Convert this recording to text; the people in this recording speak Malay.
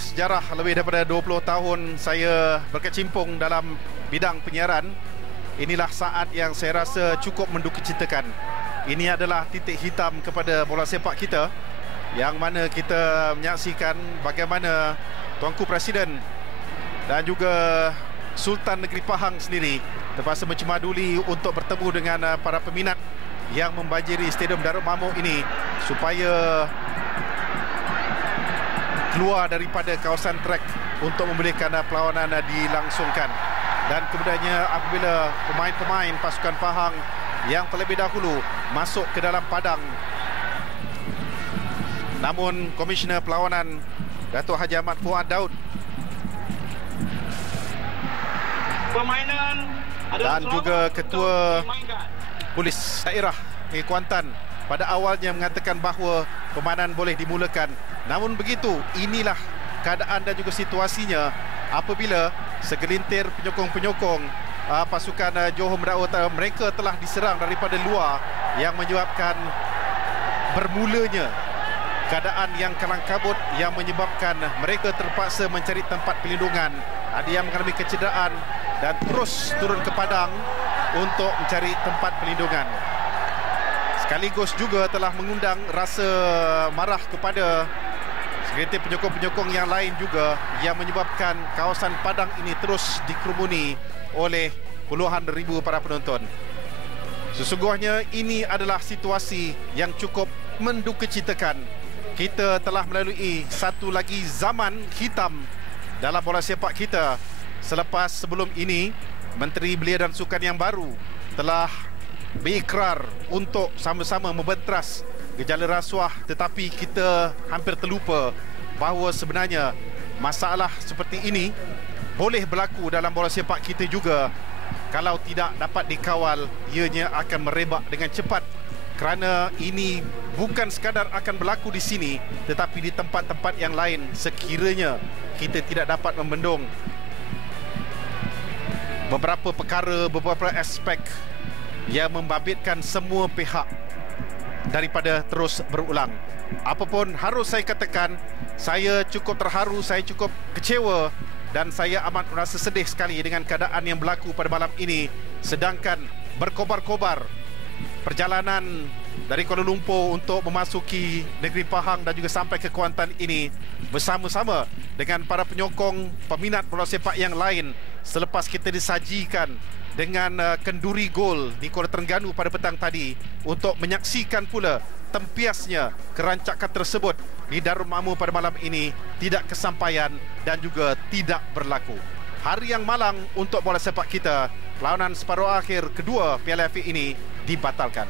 Sejarah lebih daripada 20 tahun saya berkecimpung dalam bidang penyiaran. Inilah saat yang saya rasa cukup mendukacitakan. Ini adalah titik hitam kepada bola sepak kita, yang mana kita menyaksikan bagaimana Tuanku Presiden dan juga Sultan Negeri Pahang sendiri terpaksa mencemaduli untuk bertemu dengan para peminat yang membanjiri Stadium Darul Mamuk ini supaya keluar daripada kawasan trek untuk membolehkan perlawanan dilangsungkan. Dan kemudiannya apabila pemain-pemain pasukan Pahang yang terlebih dahulu masuk ke dalam padang, namun Komisioner Perlawanan Datuk Haji Ahmad Fuad Daud dan juga Ketua Polis Daerah Negeri Kuantan pada awalnya mengatakan bahawa permainan boleh dimulakan. Namun begitu, inilah keadaan dan juga situasinya apabila segelintir penyokong-penyokong pasukan Johor Merdeka Utara, mereka telah diserang daripada luar yang menyebabkan bermulanya keadaan yang kalang kabut yang menyebabkan mereka terpaksa mencari tempat perlindungan. Ada yang mengalami kecederaan dan terus turun ke padang untuk mencari tempat perlindungan. Sekaligus juga telah mengundang rasa marah kepada segelintir penyokong-penyokong yang lain juga, yang menyebabkan kawasan padang ini terus dikerumuni oleh puluhan ribu para penonton. Sesungguhnya ini adalah situasi yang cukup mendukacitakan. Kita telah melalui satu lagi zaman hitam dalam bola sepak kita. Selepas sebelum ini, Menteri Belia dan Sukan yang baru telah berikrar untuk sama-sama membentras gejala rasuah, tetapi kita hampir terlupa bahawa sebenarnya masalah seperti ini boleh berlaku dalam bola sepak kita juga. Kalau tidak dapat dikawal, ianya akan merebak dengan cepat, kerana ini bukan sekadar akan berlaku di sini, tetapi di tempat-tempat yang lain sekiranya kita tidak dapat membendung beberapa perkara, beberapa aspek yang membabitkan semua pihak daripada terus berulang. Apapun harus saya katakan, saya cukup terharu, saya cukup kecewa dan saya amat merasa sedih sekali dengan keadaan yang berlaku pada malam ini. Sedangkan berkobar-kobar perjalanan dari Kuala Lumpur untuk memasuki negeri Pahang dan juga sampai ke Kuantan ini bersama-sama dengan para penyokong peminat bola sepak yang lain, selepas kita disajikan dengan kenduri gol di Kuala Terengganu pada petang tadi untuk menyaksikan pula tempiasnya kerancakan tersebut di Darul Mamuk pada malam ini, tidak kesampaian dan juga tidak berlaku. Hari yang malang untuk bola sepak kita. Perlawanan separuh akhir kedua Piala FA ini dibatalkan.